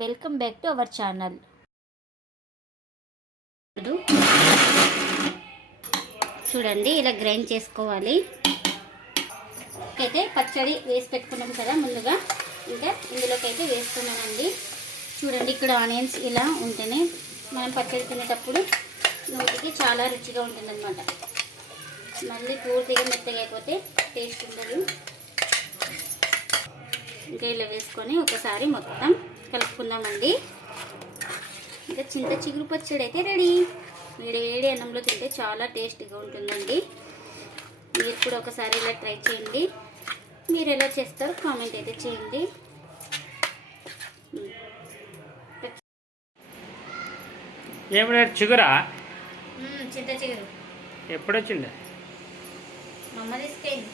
Welcome back to our channel. చూడండి ఇలా grind చేసుకోవాలి. అయితే పచ్చడి వేసి పెట్టుకున్నాం కదా ముందుగా. ఇంకా ఇందులోకి అయితే వేస్తున్నానండి. చూడండి ఇక్కడ ఆనియన్స్ ఇలా ఉంటేనే మనం పచ్చడి తినేటప్పుడు నోటికి చాలా రుచిగా ఉంటుందన్నమాట. మళ్ళీ పూర్తిగా మెత్తగా అయిపోతే టేస్ట్ ఉండదు. ఇంకా ఇలా వేసుకొని ఒకసారి మొత్తం కలుపుకుందామండి. ఇంకా చింత చిగురు పచ్చడి అయితే రెడీ. వేడి వేడి అన్నంలో తింటే చాలా టేస్టీగా ఉంటుందండి. మీరు కూడా ఒకసారి ఇలా ట్రై చేయండి. మీరు ఎలా చేస్తారో కామెంట్ అయితే చేయండి. ఏమిటో చిగురా? చింత చిగురు. ఎప్పుడు వచ్చిండే మా అమ్మ తీసుకెళ్ళింది.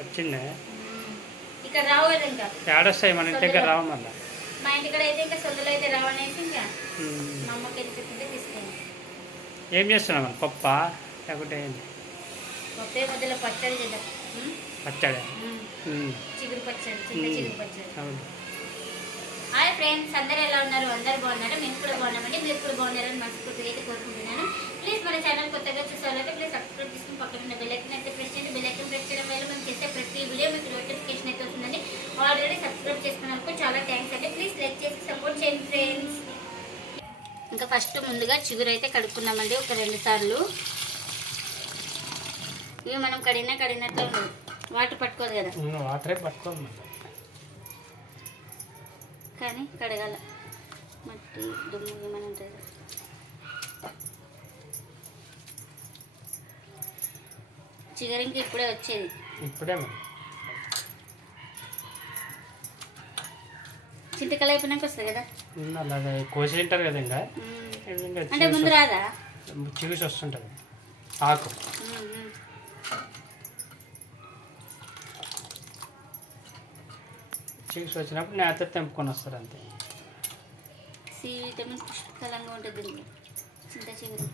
వచ్చిండే మ్మ్. ఇక్కడ రావు కదా ఇంకా ఏడొస్తాయి మన ఇంటి దగ్గర రావు మళ్ళా. మా ఇంటికాడ అయితే ఇంకా సొంతలో అయితే రావనేసి ఇంకా. మా అమ్మకి వెళ్ళి చెప్తుంటే తీసుకెళ్ళింది ఏం చేస్తున్నావు? పప్పా? లేకుంటే ఏంటి ఒకే మధ్యలో పచ్చడి చేద్దాం? పచ్చడి. చిగురు పచ్చడి. చిగురు పచ్చడి. అవును. హాయ్ ఫ్రెండ్స్ అందరు ఎలా ఉన్నారు? అందరు బాగున్నారు? మేము కూడా బాగున్నామండి. మీరు కూడా బాగున్నారని మనస్ఫూర్తిగా అయితే కోరుకుంటున్నాను. మన ఛానల్ కొత్తగా చూసారంటే ప్లీజ్ సబ్స్క్రైబ్ చేసుకుని పక్కన బెల్ ఐకన్ అయితే ప్రెస్ చేయండి. బెల్ ఐకన్ ప్రెస్ చేయడం వల్ల మేము చేసే ప్రతి వీడియో మీకు నోటిఫికేషన్ అయితే వస్తుందండి. ఆల్రెడీ సబ్స్క్రైబ్ చేసుకున్నందుకు చాలా థ్యాంక్స్ అండి. ప్లీజ్ లైక్ చేసి సపోర్ట్ చేయండి ఫ్రెండ్స్ ఇంకా ఫస్ట్ ముందుగా చిగురు అయితే కడుక్కున్నామండి ఒక రెండు సార్లు. ఇవి మనం కడిగినా కడిగినట్లు ఉండదు వాటర్ పట్టుకోదు కదా. వాటరే మళ్ళీ కానీ కడగాల. మట్టి దుమ్ము ఏమైనా ఉంటుంది? చిగరింకి ఇప్పుడే వచ్చేది. ఇప్పుడే మరి. చింతకల అయిపోయినాక వస్తుంది కదా? అలాగే. కోసి తింటారు కదా ఇంకా? అంటే ముందు రాదా? చిగుసి వస్తుంటుంది. ఆకు. చిగుసి వచ్చినప్పుడు నేత తెంపుకొని వస్తారు అంతే. సి విటమిన్ పుష్కలంగా ఉంటుంది. చింత చిగురు.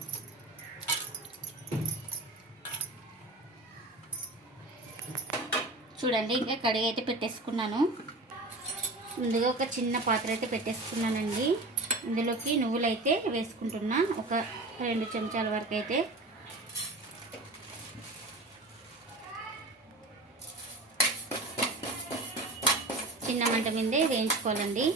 చూడండి ఇంకా కడిగి అయితే పెట్టేసుకున్నాను. ముందుగా ఒక చిన్న పాత్ర అయితే పెట్టేసుకున్నానండి. ఇందులోకి నువ్వులు అయితే వేసుకుంటున్నా. ఒక రెండు చెంచాల వరకు అయితే. చిన్న మంట మీదే వేయించుకోవాలండి.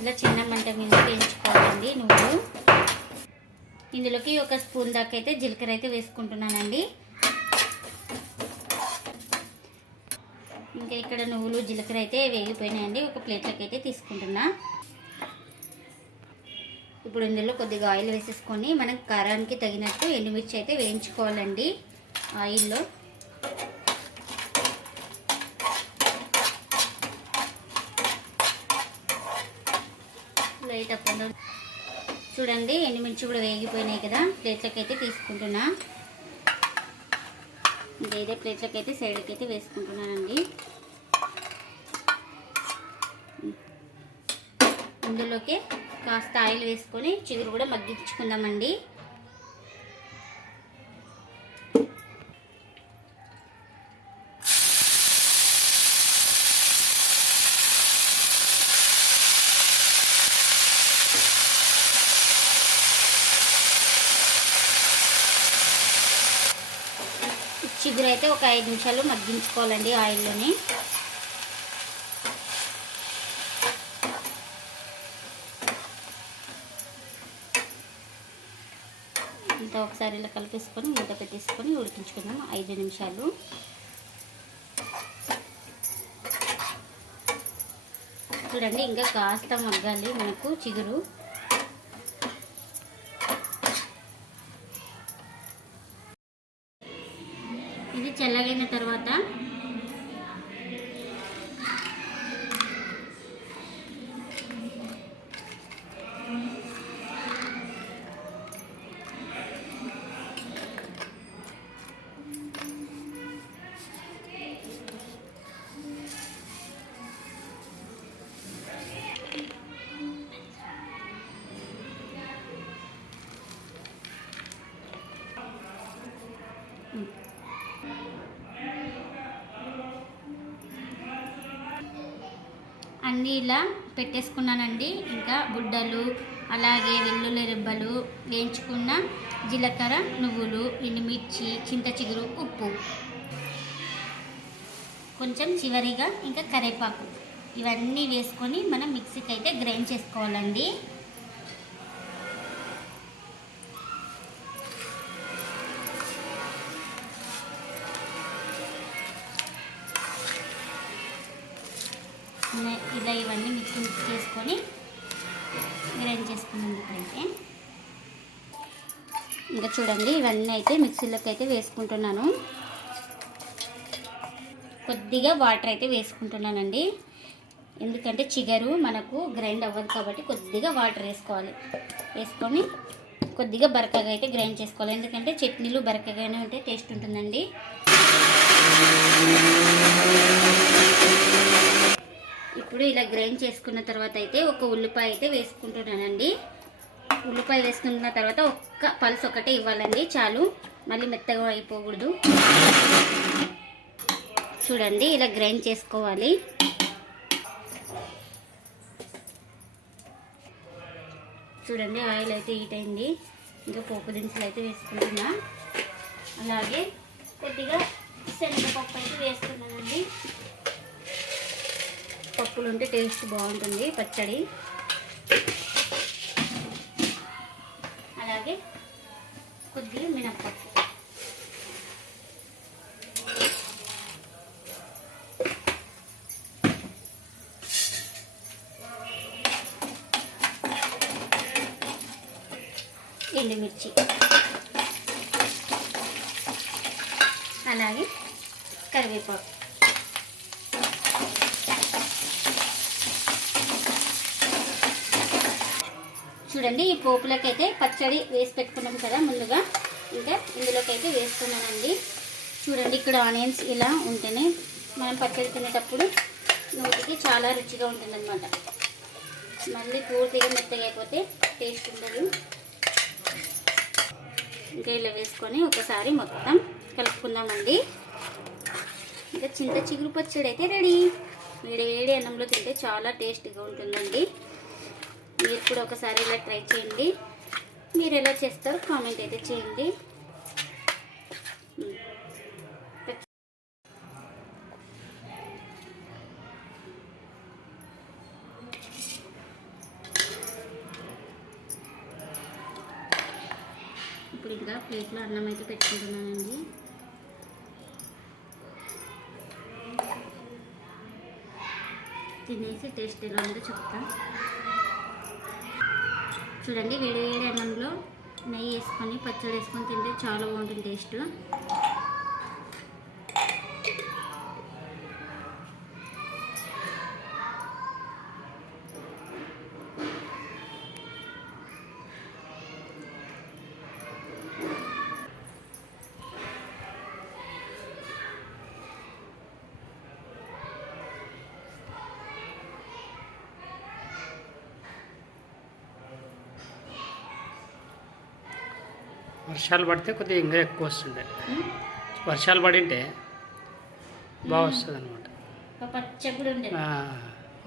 ఇలా చిన్న మంట మీద వేయించుకోవాలండి నువ్వులు. ఇందులోకి ఒక స్పూన్ దాకా అయితే జీలకర్ర అయితే వేసుకుంటున్నానండి. ఇంకా ఇక్కడ నువ్వులు జీలకర్ర అయితే వేగిపోయినాయండి. ఒక ప్లేట్లోకి అయితే తీసుకుంటున్నా. ఇప్పుడు ఇందులో కొద్దిగా ఆయిల్ వేసేసుకొని మనం కారానికి తగినట్టు ఎండుమిర్చి అయితే వేయించుకోవాలండి ఆయిల్లో. లైట్ అప్ అండ్ చూడండి ఎండుమిర్చి కూడా వేగిపోయినాయి కదా. ప్లేట్లోకి అయితే తీసుకుంటున్నా. ఇంకా ఇదే ప్లేట్లోకి అయితే సైడ్కి అయితే వేసుకుంటున్నానండి. ఇందులోకి కాస్త ఆయిల్ వేసుకొని చిగురు కూడా మగ్గించుకుందామండి. చిగురు అయితే ఒక ఐదు నిమిషాలు మగ్గించుకోవాలండి ఆయిల్లోని. ఇంత ఒకసారి ఇలా కలిపేసుకొని మూత పెట్టేసుకొని ఉడికించుకుందాం. ఐదు నిమిషాలు. చూడండి ఇంకా కాస్త మగ్గాలి. మనకు చిగురు చల్లగైన తర్వాత అన్నీ ఇలా పెట్టేసుకున్నానండి. ఇంకా బుడ్డలు అలాగే వెల్లుల్లి రెబ్బలు వేయించుకున్న జీలకర్ర నువ్వులు ఎండుమిర్చి చింత చిగురు ఉప్పు. కొంచెం చివరిగా ఇంకా కరివేపాకు. ఇవన్నీ వేసుకొని మనం మిక్సీకి అయితే గ్రైండ్ చేసుకోవాలండి. ఇంకా చూడండి ఇవన్నీ అయితే మిక్సీలోకి అయితే వేసుకుంటున్నాను. కొద్దిగా వాటర్ అయితే వేసుకుంటున్నానండి. ఎందుకంటే చిగరు మనకు గ్రైండ్ అవ్వదు కాబట్టి కొద్దిగా వాటర్ వేసుకోవాలి. వేసుకొని కొద్దిగా బరకగా అయితే గ్రైండ్ చేసుకోవాలి. ఎందుకంటే చట్నీలు బరకగానే ఉంటే టేస్ట్ ఉంటుందండి. ఇప్పుడు ఇలా గ్రైండ్ చేసుకున్న తర్వాత అయితే ఒక ఉల్లిపాయ అయితే వేసుకుంటున్నానండి. ఉల్లిపాయ వేసుకున్న తర్వాత ఒక్క పల్స్ ఒకటే ఇవ్వాలండి చాలు. మళ్ళీ మెత్తగా అయిపోకూడదు. చూడండి ఇలా గ్రైండ్ చేసుకోవాలి. చూడండి ఆయిల్ అయితే హీట్ అయింది. ఇంకా పోపు దినుసులు అయితే వేసుకుంటున్నా. అలాగే కొద్దిగా శనగపప్పు అయితే వేసుకున్నానండి పప్పులు ఉంటే టేస్ట్ బాగుంటుంది పచ్చడి. కొద్దిగా మినప్పప్పు. ఎండుమిర్చి. అలాగే కరివేపాకు. చూడండి ఈ పోపులకైతే అయితే పచ్చడి వేసి పెట్టుకున్నాం కదా ముందుగా. ఇంకా ఇందులోకి అయితే వేసుకున్నానండి చూడండి ఇక్కడ ఆనియన్స్ ఇలా ఉంటేనే మనం పచ్చడి తినేటప్పుడు నోటికి చాలా రుచిగా ఉంటుందన్నమాట. మళ్ళీ పూర్తిగా మెత్తగా అయిపోతే టేస్ట్ ఉండదు. ఇంకా ఇలా వేసుకొని ఒకసారి మొత్తం కలుపుకుందామండి. ఇంకా చింత చిగురు పచ్చడి అయితే రెడీ. వేడి వేడి అన్నంలో తింటే చాలా టేస్ట్గా ఉంటుందండి. మీరు కూడా ఒకసారి ఇలా ట్రై చేయండి. మీరు ఎలా చేస్తారో కామెంట్ అయితే చేయండి. ఇప్పుడు ఇంకా ప్లేట్లో అన్నం అయితే పెట్టుకుంటున్నానండి. తినేసి టేస్ట్ ఎలా ఉందో చెప్తాను చూడండి వేడి వేడి అన్నంలో నెయ్యి వేసుకొని పచ్చడి వేసుకొని తింటే చాలా బాగుంటుంది టేస్ట్. వర్షాలు పడితే కొద్దిగా ఇంకా ఎక్కువ వస్తుండే. వర్షాలు పడింటే బాగా వస్తుంది అనమాట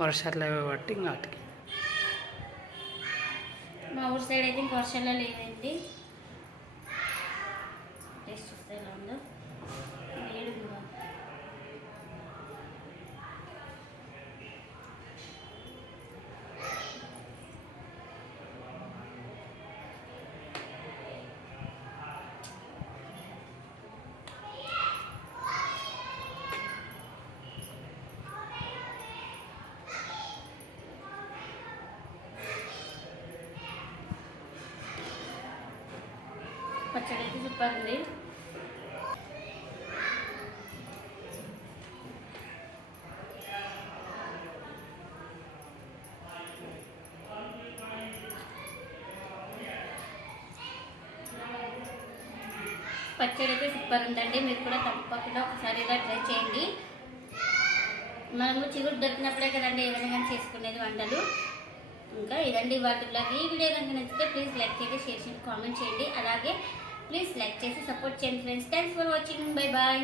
వర్షాలు అవి బట్టి ఇంకా వాటికి మా ఊరు సైడ్ అయితే ఇంక వర్షాలు లేదండి పచ్చడి అయితే సూపర్ ఉంది. పచ్చడి అయితే సూపర్ ఉందండి. మీరు కూడా తప్పకుండా ఒకసారి ఇలా ట్రై చేయండి. మనము చిగురు దొరికినప్పుడే కదండి ఏమైనా కానీ చేసుకునేది వంటలు. ఇంకా ఇదండి వాటిలోకి ఈ వీడియో కనుక నచ్చితే ప్లీజ్ లైక్ చేయండి షేర్ చేయండి కామెంట్ చేయండి. అలాగే ప్లీజ్ లైక్ చేసి సపోర్ట్ చేయండి friends thanks for watching bye bye